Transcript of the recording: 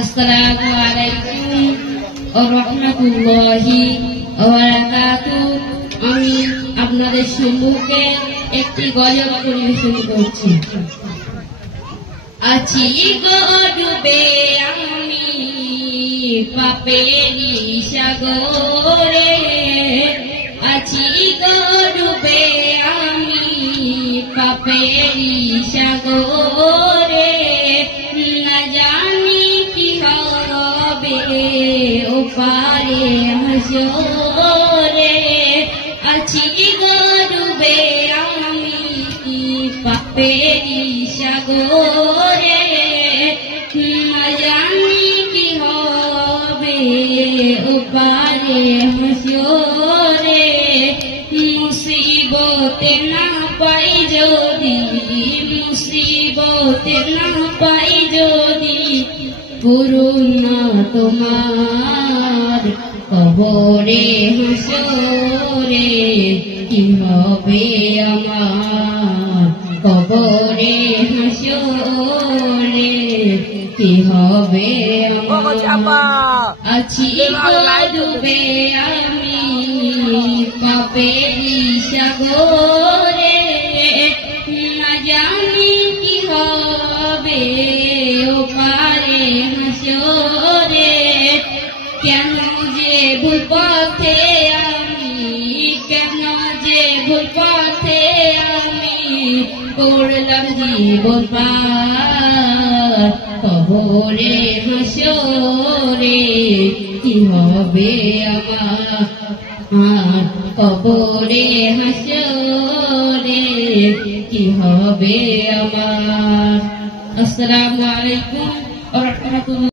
Assalamualaikum warahmatullahi wabarakatuh। আমি আপনাদের সম্মুখে একটি গজল পরিবেশন করছি। আছি গো ডুবে আমি পাপেরি সাগরে, আছি গো ডুবে আমি পাপেরি সাগরে, না জানি কি হবে ওপারে হাসরে, আছি গো ডুবে আমি পাপেরি সাগরে, না জানি কি হবে ওপারে হাসরে, মুসিবতে না পাই যদি, মুসিবতে না পাই যদি, করুণা তোমার কবরে হাসরে, কি হবে আমার কবরে হাসরে, কি হবে আমার। আছি ডুবে আমি পাপেরি সাগরে, না জানি কি হবে ওপারে হাসরে, কেন যে ভুল পথে আমি, কেন যে ভুল পথে আমি করলাম জীবন পার, কবরে হাসরে কি হবে আমার, কবরে হাসরে কি হবে আমার। আসসালামু আলাইকুম ওয়া রাহমাতুল্লাহ।